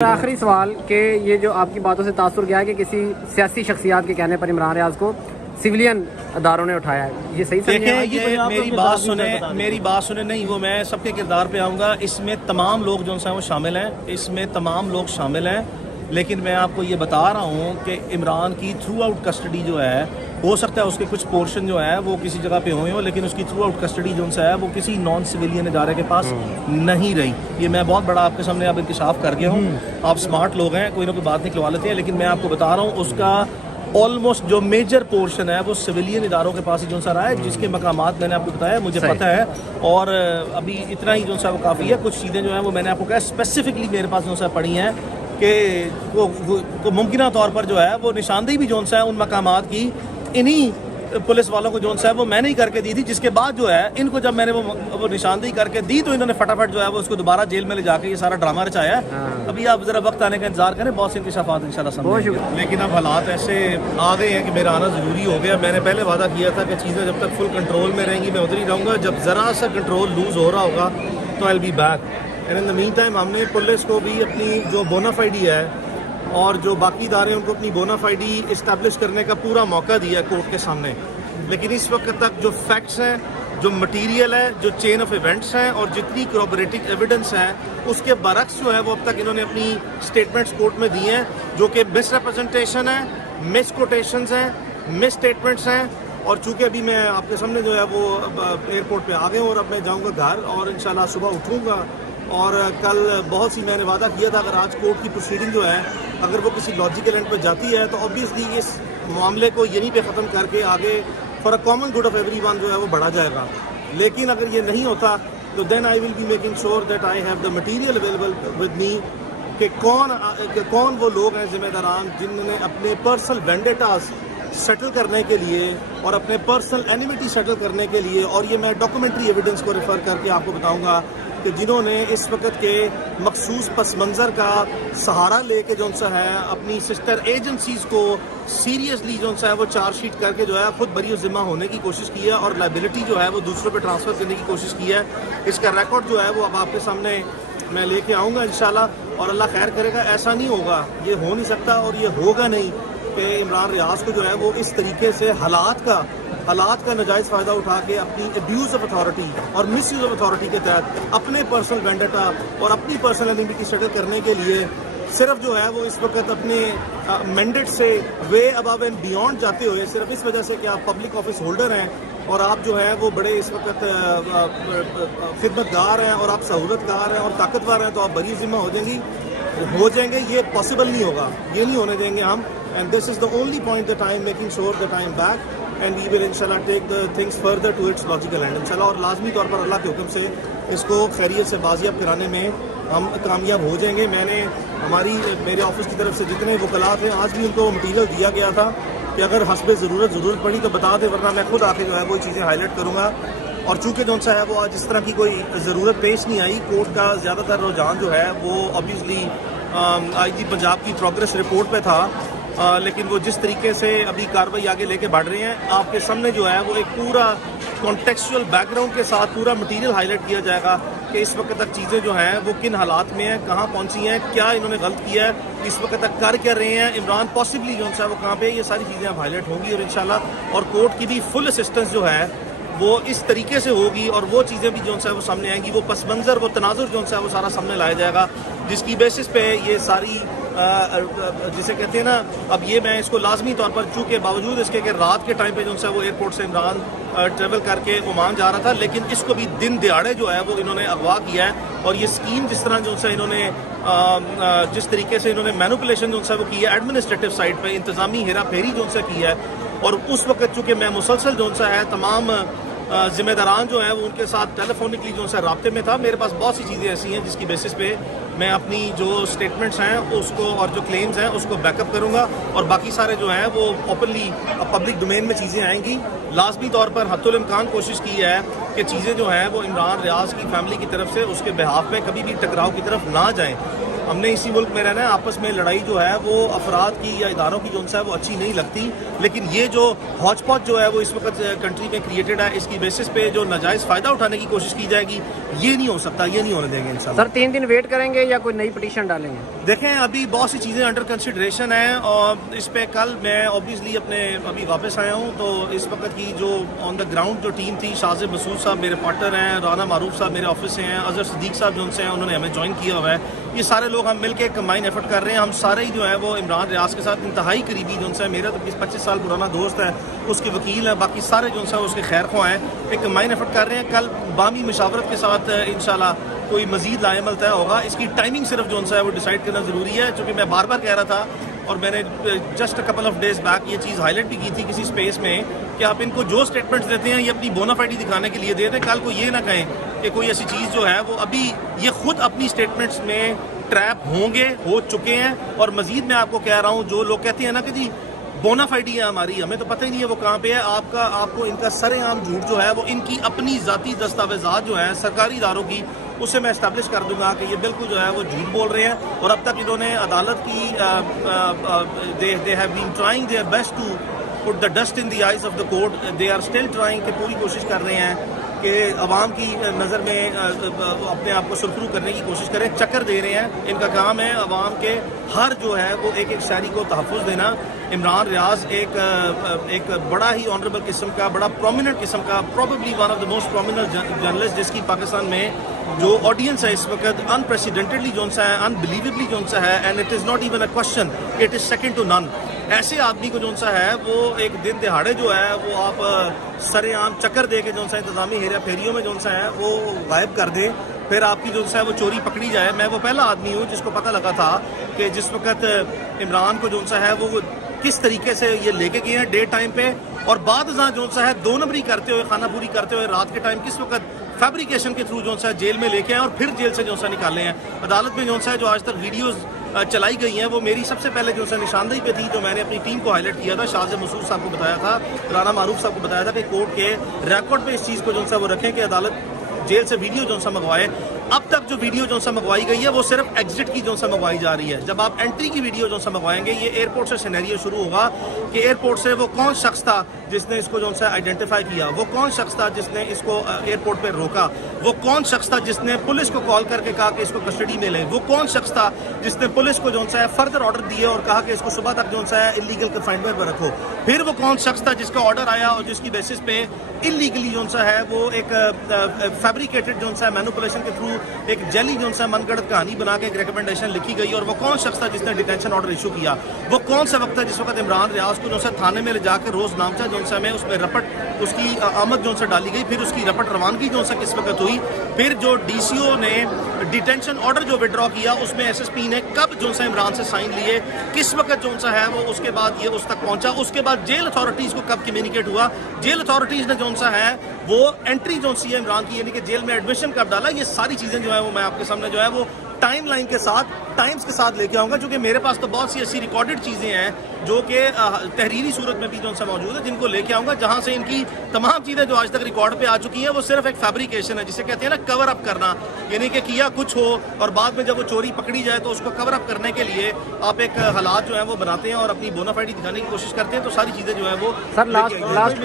آخری سوال کہ یہ جو آپ کی باتوں سے تاثر گیا ہے کہ کسی سیاسی شخصیات کے کہنے پر عمران ریاض کو سویلین اداروں نے اٹھایا ہے، یہ صحیح دیکھیں یہ میری بات سنیں نہیں، وہ میں سب کے کردار پہ آؤں گا. اس میں تمام لوگ جو ہیں وہ شامل ہیں، اس میں تمام لوگ شامل ہیں، لیکن میں آپ کو یہ بتا رہا ہوں کہ عمران کی تھرو آؤٹ کسٹڈی جو ہے، ہو سکتا ہے اس کے کچھ پورشن جو ہے وہ کسی جگہ پہ ہوئے ہوں، لیکن اس کی تھرو آؤٹ کسٹڈی جو ہے وہ کسی نان سویلین ادارے کے پاس نہیں رہی. یہ میں بہت بڑا آپ کے سامنے اب انکشاف کر گیا ہوں. آپ سمارٹ لوگ ہیں، کوئی نہ کوئی بات نکلوا لیتے ہیں، لیکن میں آپ کو بتا رہا ہوں اس کا آلموسٹ جو میجر پورشن ہے وہ سویلین اداروں کے پاس ہی جو سا رہا ہے، جس کے مقامات میں نے آپ کو بتایا مجھے پتہ ہے. اور ابھی اتنا ہی جو سا وہ کافی ہے. کچھ چیزیں جو ہیں وہ میں نے آپ کو کہا اسپیسیفکلی میرے پاس جو سا پڑھی ہیں کہ وہ ممکنہ طور پر جو ہے وہ نشاندہی بھی جو ہے ان مقامات کی انہی پولیس والوں کو جو ہے وہ میں نے ہی کر کے دی تھی، جس کے بعد جو ہے ان کو جب میں نے وہ نشاندہی کر کے دی تو انہوں نے فٹافٹ جو ہے وہ اس کو دوبارہ جیل میں لے جا کے یہ سارا ڈرامہ رچایا ہے. ابھی آپ ذرا وقت آنے کا انتظار کریں، بہت سے انکشافات انشاءاللہ سامنے. لیکن اب حالات ایسے آ گئے ہیں کہ میرا آنا ضروری ہو گیا. میں نے پہلے وعدہ کیا تھا کہ چیزیں جب تک فل کنٹرول میں رہیں گی میں ادھر ہی رہوں گا، جب ذرا سا کنٹرول لوز ہو رہا ہوگا تو I will be back. And in the meantime ہم نے پولیس کو بھی اپنی جو بونافائیڈی ہے اور جو باقی ادارے ان کو اپنی بونافائیڈی اسٹیبلش کرنے کا پورا موقع دیا ہے کورٹ کے سامنے. لیکن اس وقت تک جو فیکٹس ہیں، جو مٹیریل ہے، جو چین آف ایونٹس ہیں اور جتنی کروبریٹنگ ایویڈنس ہے اس کے برعکس جو ہے وہ اب تک انہوں نے اپنی اسٹیٹمنٹس کورٹ میں دی ہیں، جو کہ مس ریپرزنٹیشن ہے، مس کوٹیشنز ہیں، مس اسٹیٹمنٹس ہیں. اور چونکہ ابھی میں آپ کے سامنے جو ہے وہ ایئرپورٹ پہ آ گئے ہوں اور اب میں جاؤں گا گھر اور انشاءاللہ صبح اٹھوں گا. اور کل بہت سی میں نے وعدہ کیا تھا اگر آج کورٹ کی پروسیڈنگ جو ہے اگر وہ کسی لاجیکل اینڈ پہ جاتی ہے تو آبویسلی اس معاملے کو یہیں پہ ختم کر کے آگے for a common good of every one جو ہے وہ بڑھا جائے گا. لیکن اگر یہ نہیں ہوتا تو then I will be making sure that I have the material available with me کہ کون وہ لوگ ہیں ذمہ داران جنہوں نے اپنے پرسنل وینڈیٹاز سیٹل کرنے کے لیے اور اپنے پرسنل اینیمیٹی سیٹل کرنے کے لیے، اور یہ میں ڈاکومنٹری ایویڈنس کو ریفر کر کے آپ کو بتاؤں گا کہ جنہوں نے اس وقت کے مخصوص پس منظر کا سہارا لے کے جو ہے اپنی سسٹر ایجنسیز کو سیریسلی جو ہے وہ چارج شیٹ کر کے جو ہے خود بری و ذمہ ہونے کی کوشش کی ہے اور لائبلٹی جو ہے وہ دوسروں پہ ٹرانسفر کرنے کی کوشش کی ہے. اس کا ریکارڈ جو ہے وہ اب آپ کے سامنے میں لے کے آؤں گا انشاءاللہ. اور اللہ خیر کرے گا، ایسا نہیں ہوگا، یہ ہو نہیں سکتا اور یہ ہوگا نہیں کہ عمران ریاض کو جو ہے وہ اس طریقے سے حالات کا ناجائز فائدہ اٹھا کے اپنی ابیوز آف اتھارٹی اور مس یوز آف اتھارٹی کے تحت اپنے پرسنل وینڈیٹا اور اپنی پرسنل اینیمیٹی سیٹل کرنے کے لیے صرف جو ہے وہ اس وقت اپنے مینڈیٹ سے وے ابو اینڈ بیونڈ جاتے ہوئے، صرف اس وجہ سے کہ آپ پبلک آفس ہولڈر ہیں اور آپ جو ہے وہ بڑے اس وقت خدمت گار ہیں اور آپ سہولت کار ہیں اور طاقتور ہیں تو آپ بری ذمہ ہو جائیں گے. یہ پاسبل نہیں ہوگا، یہ نہیں ہونے دیں گے ہم. And this is the only point that I am making sure that I am back and we will inshallah take the things further to its logical end inshallah. اور لازمی طور پر اللہ کے حکم سے اس کو خیریت سے بازیاب کرانے میں ہم کامیاب ہو جائیں گے. میں نے میرے آفس کی طرف سے جتنے وکلاء ہیں آج بھی ان کو مٹیریل دیا گیا تھا کہ اگر حسب ضرورت پڑی تو بتا دیں، ورنہ میں خود آ کے جو ہے وہ چیزیں ہائی لائٹ کروں گا. اور چونکہ جو ہے وہ آج اس طرح کی کوئی ضرورت پیش نہیں آئی، کورٹ کا زیادہ تر رجحان جو ہے وہ آبویسلی آئی جی پنجاب کی پروگریس رپورٹ پہ تھا. لیکن وہ جس طریقے سے ابھی کارروائی آگے لے کے بڑھ رہے ہیں آپ کے سامنے جو ہے وہ ایک پورا کانٹیکسچوئل بیک گراؤنڈ کے ساتھ پورا مٹیریل ہائی لائٹ کیا جائے گا کہ اس وقت تک چیزیں جو ہیں وہ کن حالات میں ہیں، کہاں پہنچی ہیں، کیا انہوں نے غلط کیا ہے، اس وقت تک کر رہے ہیں عمران پاسبلی جو ہے وہ کہاں پہ، یہ ساری چیزیں اب ہائی لائٹ ہوں گی. اور انشاءاللہ اور کورٹ کی بھی فل اسسٹنس جو ہے وہ اس طریقے سے ہوگی اور وہ چیزیں بھی جو ہے وہ سامنے آئیں گی، وہ پس منظر، وہ تناظر جو ہے وہ سارا سامنے لایا جائے گا، جس کی بیسس پہ یہ ساری جسے کہتے ہیں نا، اب یہ میں اس کو لازمی طور پر چونکہ باوجود اس کے کہ رات کے ٹائم پہ جو ہے وہ ایئرپورٹ سے عمران ٹریول کر کے عمان جا رہا تھا، لیکن اس کو بھی دن دیہاڑے جو ہے وہ انہوں نے اغوا کیا ہے. اور یہ اسکیم جس طرح جو ہے انہوں نے جس طریقے سے انہوں نے مینوپولیشن جو ہے وہ کی ہے ایڈمنسٹریٹو سائڈ پہ، انتظامی ہیرا پھیری جو ہے کی ہے. اور اس وقت چونکہ میں مسلسل جو ہے تمام ذمہ داران جو ہیں وہ ان کے ساتھ ٹیلی فونکلی جو ہے رابطے میں تھا. میرے پاس بہت سی چیزیں ایسی ہیں جس کی بیسس پہ میں اپنی جو اسٹیٹمنٹس ہیں اس کو اور جو کلیمز ہیں اس کو بیک اپ کروں گا، اور باقی سارے جو ہیں وہ اوپنلی پبلک ڈومین میں چیزیں آئیں گی. لازمی طور پر حتی الامکان کوشش کی ہے کہ چیزیں جو ہیں وہ عمران ریاض کی فیملی کی طرف سے اس کے بہاف میں کبھی بھی ٹکراؤ کی طرف نہ جائیں. ہم نے اسی ملک میں رہنا ہے. آپس میں لڑائی جو ہے وہ افراد کی یا اداروں کی جو ہے وہ اچھی نہیں لگتی, لیکن یہ جو ہاچ پاچ جو ہے وہ اس وقت کنٹری میں کریٹڈ ہے, اس کی بیسس پہ جو ناجائز فائدہ اٹھانے کی کوشش کی جائے گی, یہ نہیں ہو سکتا, یہ نہیں ہونے دیں گے انشاءاللہ. سر 3 دن ویٹ کریں گے یا کوئی نئی پٹیشن ڈالیں گے؟ دیکھیں ابھی بہت سی چیزیں انڈر کنسیڈریشن ہیں, اور اس پہ کل میں اوبیسلی ابھی واپس آیا ہوں, تو اس وقت کی جو آن دا گراؤنڈ جو ٹیم تھی, شاذب مسعود صاحب میرے پارٹنر ہیں, رانا معروف صاحب میرے آفس سے ہیں, اظہر صدیق صاحب جو ان سے ہیں انہوں نے ہمیں جوائن کیا ہوا ہے, یہ سارے لوگ ہم مل کے کمبائن ایفرٹ کر رہے ہیں. ہم سارے ہی جو ہیں وہ عمران ریاض کے ساتھ انتہائی قریبی جو ان سے, میرا تو 25 سال پرانا دوست ہے, اس کے وکیل ہیں, باقی سارے جو ان سے اس کے خیر خواہ ہیں, ایک کمبائن ایفرٹ کر رہے ہیں. کل بامی مشاورت کے ساتھ انشاءاللہ کوئی مزید لائے عمل طے ہوگا. اس کی ٹائمنگ صرف جو ہے وہ ڈیسائیڈ کرنا ضروری ہے, چونکہ میں بار بار کہہ رہا تھا, اور میں نے just couple of days back یہ چیز ہائی لائٹ بھی کی تھی کسی اسپیس میں, کہ آپ ان کو جو اسٹیٹمنٹس دیتے ہیں یہ اپنی بونافائڈی دکھانے کے لیے دے دیں. کل کو یہ نہ کہیں کہ کوئی ایسی چیز جو ہے وہ ابھی یہ خود اپنی اسٹیٹمنٹس میں ٹریپ ہوں گے, ہو چکے ہیں. اور مزید میں آپ کو کہہ رہا ہوں, جو لوگ کہتے ہیں نا کہ جی بونافائڈی ہے ہماری, ہمیں تو پتہ ہی نہیں ہے وہ کہاں پہ ہے. آپ کو ان کا سر عام جھوٹ جو ہے وہ ان کی اپنی ذاتی دستاویزات جو ہیں سرکاری اداروں کی, اسے میں اسٹیبلش کر دوں گا کہ یہ بالکل جو ہے وہ جھوٹ بول رہے ہیں. اور اب تک انہوں نے عدالت کی they have been trying their best to put the dust in the eyes of the court. they are still trying کہ پوری کوشش کر رہے ہیں کہ عوام کی نظر میں اپنے آپ کو سرخرو کرنے کی کوشش کریں, چکر دے رہے ہیں. ان کا کام ہے عوام کے ہر جو ہے وہ ایک ایک شہری کو تحفظ دینا. عمران ریاض ایک بڑا ہی آنریبل قسم کا, بڑا پرومیننٹ قسم کا, probably one of the most prominent journalist, جس کی پاکستان میں جو آڈینس ہے اس وقت انپریسیڈنٹڈلی جو ہے, انبلیویبلی جو ہے, and it is not even a question, it is second to none. ایسے آدمی کو جو ہے وہ ایک دن دہاڑے جو ہے وہ آپ سر عام چکر دے کے جو انتظامی ہیرا پھیریوں میں جو ہے وہ غائب کر دیں, پھر آپ کی جو ہے وہ چوری پکڑی جائے. میں وہ پہلا آدمی ہوں جس کو پتہ لگا تھا کہ جس وقت عمران کو جو ہے وہ کس طریقے سے یہ لے کے گئے ہیں ڈے ٹائم پہ, اور بعد ازاں جو ہے 2 نمبری کرتے ہوئے, خانہ پوری کرتے ہوئے رات کے ٹائم کس وقت فیبریکیشن کے تھرو جو ہے جیل میں لے کے آئے اور پھر جیل سے جو ہے نکالے ہیں. عدالت میں جو آج تک ویڈیوز چلائی گئی ہیں وہ میری سب سے پہلے جو ہے نشاندہی پہ تھی, جو میں نے اپنی ٹیم کو ہائی لائٹ کیا تھا. شاذب مسعود صاحب کو بتایا تھا, رانا معروف صاحب کو بتایا تھا کہ کورٹ کے ریکارڈ پہ اس چیز کو جو ہے وہ رکھیں کہ عدالت جیل سے ویڈیو جو ہے منگوائے. اب تک جو ویڈیو جو ہے منگوائی گئی ہے وہ صرف ایگزٹ کی جو ہے منگوائی جا رہی ہے. جب آپ انٹری کی ویڈیو جو ہے منگوائیں گے, یہ ایئرپورٹ سے سینیریو شروع ہوگا کہ ایئرپورٹ سے وہ کون شخص تھا جس نے اس کو جو ہے آئیڈینٹیفائی کیا, وہ کون شخص تھا جس نے اس کو ایئرپورٹ پہ روکا, وہ کون شخص تھا جس نے پولیس کو کال کر کے کہا کہ اس کو کسٹڈی میں لیں, وہ کون شخص تھا جس نے پولیس کو جو ہے فردر آرڈر دیے اور کہا کہ اس کو صبح تک جو ہے انلیگل کنفائنمنٹ پر رکھو, پھر وہ کون شخص تھا جس کا آرڈر آیا اور جس کی بیسس پہ انلیگلی جو ہے وہ ایک فیبریکیٹڈ جو ہے مینوپولیشن کے تھرو ایک جعلی جو ہے من گڑت کہانی بنا کے ایک ریکمنڈیشن لکھی گئی, اور وہ کون شخص تھا جس نے ڈیٹینشن آرڈر ایشو کیا, وہ کون سا وقت تھا جس وقت عمران ریاض کو جو ہے تھانے میں لے جا کے روز نامچہ جو ہے میں اس میں رپٹ اس کی آمد جو ہے ڈالی گئی, پھر اس کی رپٹ روانگی جو ہے کس وقت ہوئی, پھر جو ڈی سی او نے ڈیٹینشن آرڈر جو وڈرا کیا اس میں ایس ایس پی نے کب جو ہے عمران سے سائن لیے, کس وقت جو ہے وہ اس کے بعد یہ اس تک پہنچا, اس کے بعد جیل اتھارٹیز کو کب کمیونیکیٹ ہوا, جیل اتھارٹیز نے جو ہے وہ انٹری جو سی ہے عمران کی یعنی کہ جیل میں ایڈمیشن کب ڈالا. یہ ساری چیزیں جو ہے وہ میں آپ کے سامنے جو ہے وہ ٹائم لائن کے ساتھ, ٹائمز کے ساتھ لے کے آؤں گا, کیونکہ میرے پاس تو بہت سی ایسی ریکارڈڈ چیزیں ہیں جو کہ تحریری صورت میں بھی جو سے موجود ہے, جن کو لے کے آؤں گا, جہاں سے ان کی تمام چیزیں جو آج تک ریکارڈ پہ آ چکی ہیں وہ صرف ایک فیبریکیشن ہے, جسے کہتے ہیں نا کور اپ کرنا, یعنی کہ کیا کچھ ہو اور بعد میں جب وہ چوری پکڑی جائے تو اس کو کور اپ کرنے کے لیے آپ ایک حالات جو ہیں وہ بناتے ہیں اور اپنی بونافائڈی دکھانے کی کوشش کرتے ہیں. تو ساری چیزیں جو ہے وہ سر لاسٹ